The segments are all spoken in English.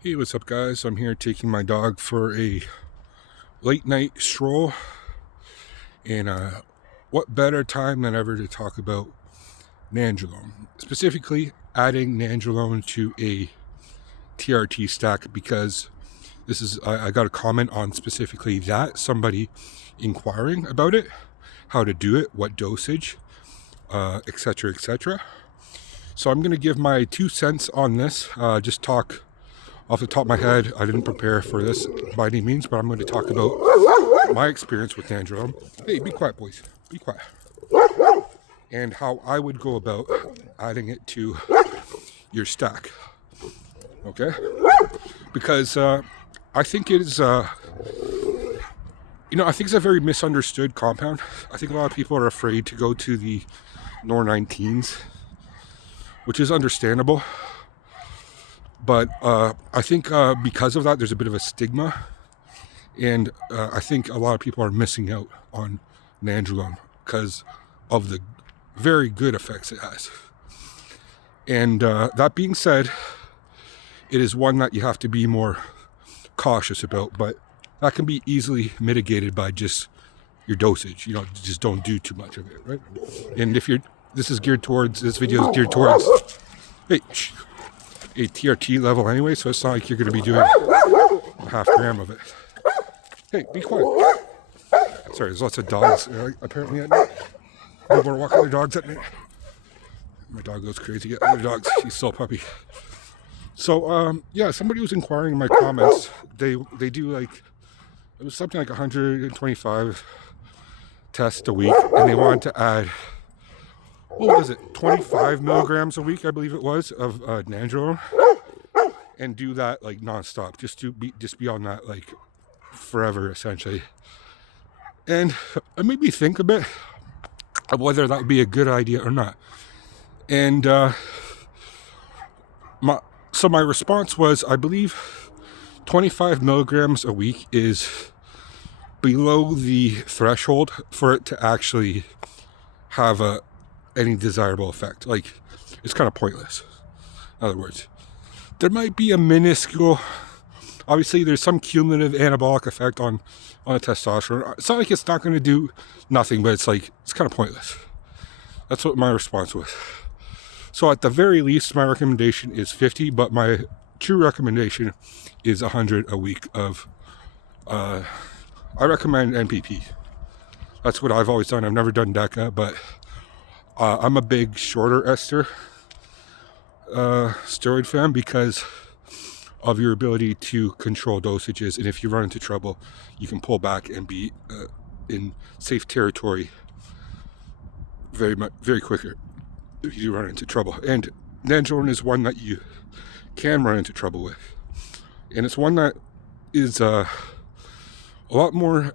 Hey, what's up, guys? I'm here taking my dog for a late night stroll, and what better time than ever to talk about Nandrolone, specifically adding Nandrolone to a TRT stack, because I got a comment on specifically that, somebody inquiring about it, how to do it, what dosage, etc., etc. So I'm going to give my 2 cents on this, just talk off the top of my head. I didn't prepare for this by any means, but I'm going to talk about my experience with Nandrolone. Hey, be quiet, boys. Be quiet. And how I would go about adding it to your stack. Okay? Because I think it is, I think it's a very misunderstood compound. I think a lot of people are afraid to go to the NOR19s, which is understandable. But I think because of that, there's a bit of a stigma. And I think a lot of people are missing out on Nandrolone because of the very good effects it has. And that being said, it is one that you have to be more cautious about, but that can be easily mitigated by just your dosage. Just don't do too much of it, right? And if this video is geared towards, hey, a TRT level anyway, so it's not like you're going to be doing a half gram of it. Hey, be quiet. Sorry, there's lots of dogs apparently at night. People are walking their dogs at night. My dog goes crazy at other dogs. She's still a puppy. So, somebody was inquiring in my comments. They do it was something like 125 tests a week, and they wanted to add, 25 milligrams a week, I believe it was, of Nandrolone, and do that nonstop, just be on that forever, essentially. And it made me think a bit of whether that would be a good idea or not. And my response was, I believe 25 milligrams a week is below the threshold for it to actually have any desirable effect. It's kind of pointless. In other words, there might be a minuscule, obviously there's some cumulative anabolic effect on a testosterone. It's not like it's not going to do nothing, but it's kind of pointless. That's what my response was. So at the very least, my recommendation is 50, but my true recommendation is 100 a week of, I recommend NPP. That's what I've always done. I've never done Deca, but I'm a big shorter ester steroid fan because of your ability to control dosages, and if you run into trouble, you can pull back and be in safe territory very quicker if you run into trouble. And Nandrolone is one that you can run into trouble with, and it's one that is a lot more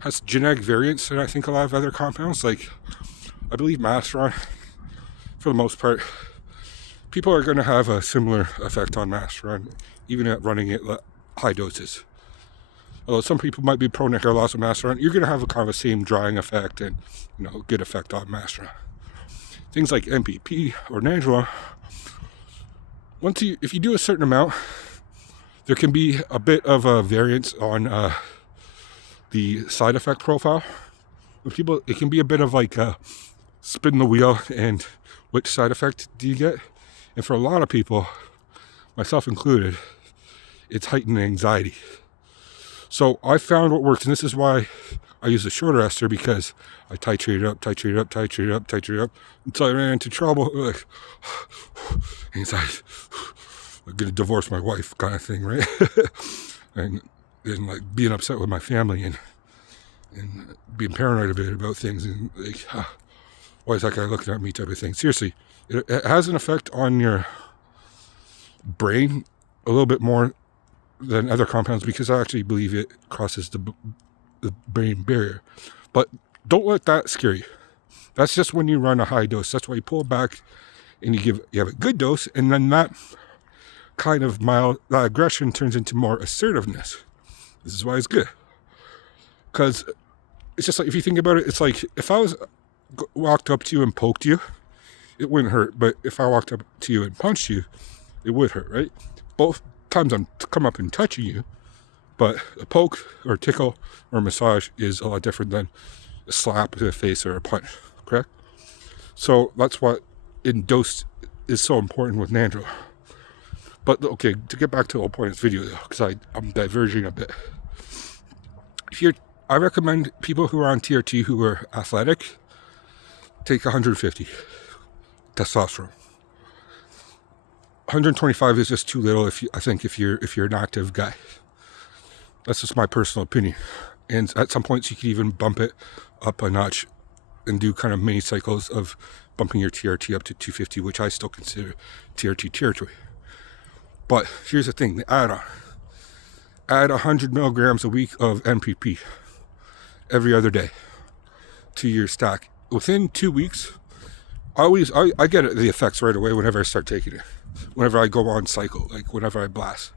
has genetic variants than I think a lot of other compounds. I believe Masteron, for the most part, people are going to have a similar effect on Masteron, even at running at high doses. Although some people might be prone to hair loss with Masteron, you're going to have a kind of the same drying effect and good effect on Masteron. Things like MPP or Nandrolone, if you do a certain amount, there can be a bit of a variance on the side effect profile. With people, it can be a bit of spin the wheel and which side effect do you get? And for a lot of people, myself included, it's heightened anxiety. So I found what works, and this is why I use the shorter ester, because I titrate it up until I ran into trouble. Anxiety. I'm gonna divorce my wife, kind of thing, right? and being upset with my family and being paranoid a bit about things, and why is that guy looking at me, type of thing. Seriously, it has an effect on your brain a little bit more than other compounds, because I actually believe it crosses the brain barrier. But don't let that scare you. That's just when you run a high dose. That's why you pull back and you have a good dose, and then that kind of mild aggression turns into more assertiveness. This is why it's good, because it's just if you think about it, it's if I walked up to you and poked you, it wouldn't hurt. But if I walked up to you and punched you, it would hurt, right? Both times I'm come up and touching you, but a poke or tickle or massage is a lot different than a slap to the face or a punch, correct? So that's what in dose is so important with Nandro. But okay, to get back to the whole point of this video, though, because I'm diverging a bit. I recommend people who are on TRT who are athletic take 150 testosterone. 125 is just too little. I think if you're an active guy, that's just my personal opinion. And at some points, you could even bump it up a notch and do kind of mini cycles of bumping your TRT up to 250, which I still consider TRT territory. But here's the thing: the add-on. Add 100 milligrams a week of NPP every other day to your stack. Within 2 weeks, I get the effects right away whenever I start taking it. Whenever I go on cycle, like whenever I blast.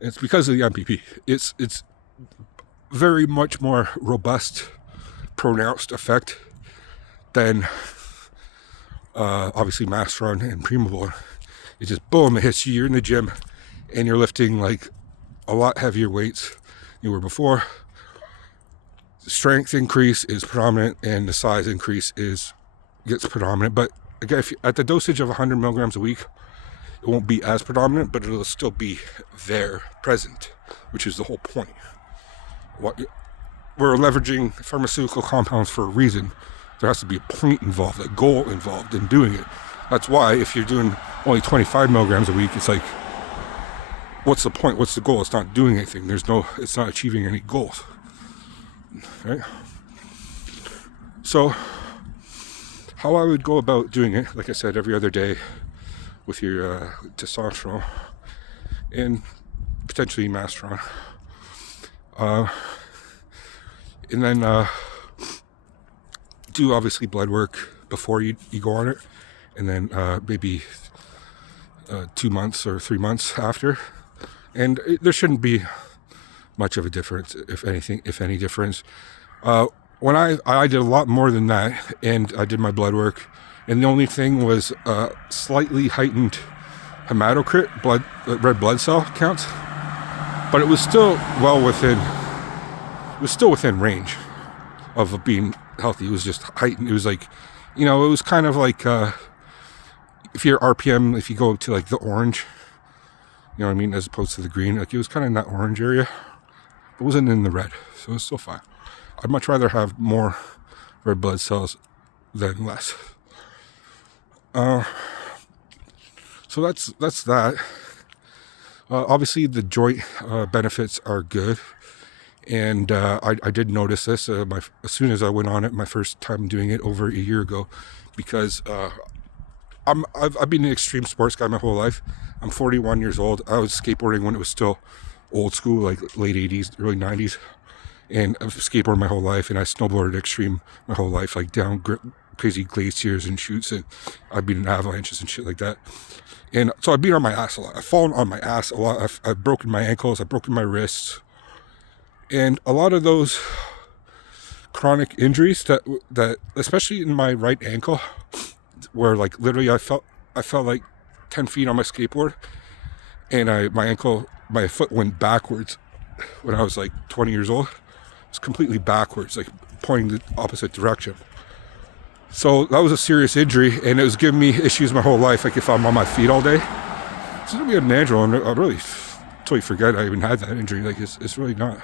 And it's because of the NPP. It's very much more robust, pronounced effect than obviously Masteron and Primavor. It just boom, it hits you. You're in the gym and you're lifting like a lot heavier weights than you were before. The strength increase is predominant and the size increase gets predominant. But again, if at the dosage of 100 milligrams a week, it won't be as predominant, but it'll still be there, present, which is the whole point. We're leveraging pharmaceutical compounds for a reason. There has to be a point involved, a goal involved in doing it. That's why if you're doing only 25 milligrams a week, it's like, what's the point? What's the goal? It's not doing anything. It's not achieving any goals, right? So how I would go about doing it, like I said, every other day with your testosterone and potentially Masteron. And then do obviously blood work before you go on it, and then maybe 2 months or 3 months after. And there shouldn't be much of a difference, if any difference. When I did a lot more than that, and I did my blood work, and the only thing was slightly heightened hematocrit, red blood cell counts, but it was still within range of being healthy. It was just heightened. It was like, it was kind of like if your RPM, if you go to like the orange, you know what I mean, as opposed to the green, like it was kind of in that orange area. It wasn't in the red, so it was still fine. I'd much rather have more red blood cells than less. So that's that. Obviously, the joint benefits are good, and I did notice this as soon as I went on it, my first time doing it over a year ago, because I've been an extreme sports guy my whole life. I'm 41 years old. I was skateboarding when it was still old school, like late 80s, early 90s, and I've skateboarded my whole life, and I snowboarded extreme my whole life, like down crazy glaciers and chutes, and I've been in avalanches and shit like that. And so I've been on my ass a lot. I've fallen on my ass a lot. I've broken my ankles. I've broken my wrists. And a lot of those chronic injuries that especially in my right ankle, where like literally I felt like 10 feet on my skateboard, and my foot went backwards when I was like 20 years old. It's completely backwards, like pointing the opposite direction. So that was a serious injury, and it was giving me issues my whole life. Like if I'm on my feet all day, it's gonna be a Nandrolone. I really totally forget I even had that injury. Like it's really not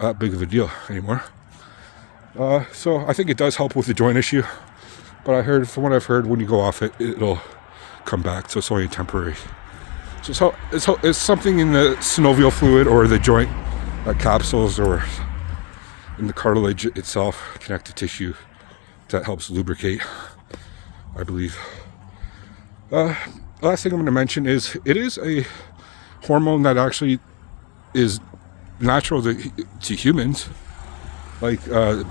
that big of a deal anymore. So I think it does help with the joint issue, but from what I've heard, when you go off it, it'll come back. So it's only temporary. So it's something in the synovial fluid or the joint capsules or in the cartilage itself, connective tissue, that helps lubricate, I believe. The last thing I'm going to mention is it is a hormone that actually is natural to humans. Like our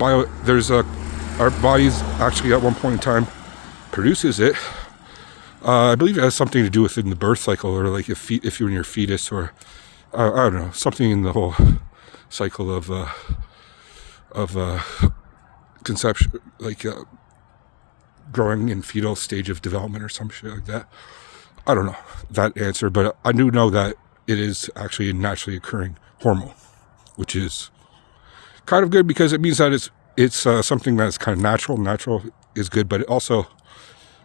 bodies actually at one point in time produces it. I believe it has something to do with it in the birth cycle, or like if you're in your fetus, or I don't know, something in the whole cycle of conception, like growing in fetal stage of development or some shit like that. I don't know that answer, but I do know that it is actually a naturally occurring hormone, which is kind of good because it means that it's something that's kind of natural. Natural is good, but it also,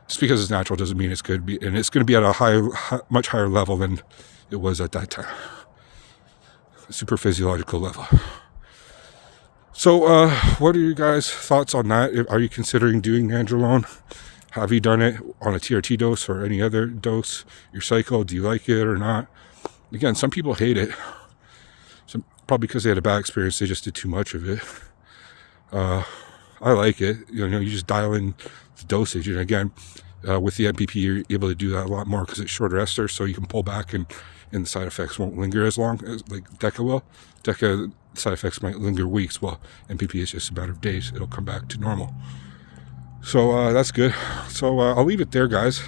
just because it's natural doesn't mean it's good, and it's going to be at a much higher level than it was at that time, super physiological level. So, what are your guys' thoughts on that? Are you considering doing Nandrolone? Have you done it on a TRT dose or any other dose? Your cycle, do you like it or not? Again, some people hate it. Probably because they had a bad experience, they just did too much of it. I like it. You know, you just dial in the dosage, and again, with the MPP, you're able to do that a lot more because it's shorter ester, so you can pull back, and the side effects won't linger as long as like Deca will. Deca side effects might linger weeks, while MPP is just a matter of days. It'll come back to normal. So that's good. So I'll leave it there, guys.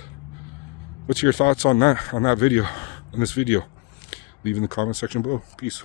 What's your thoughts on that video, on this video? Leave in the comment section below. Peace.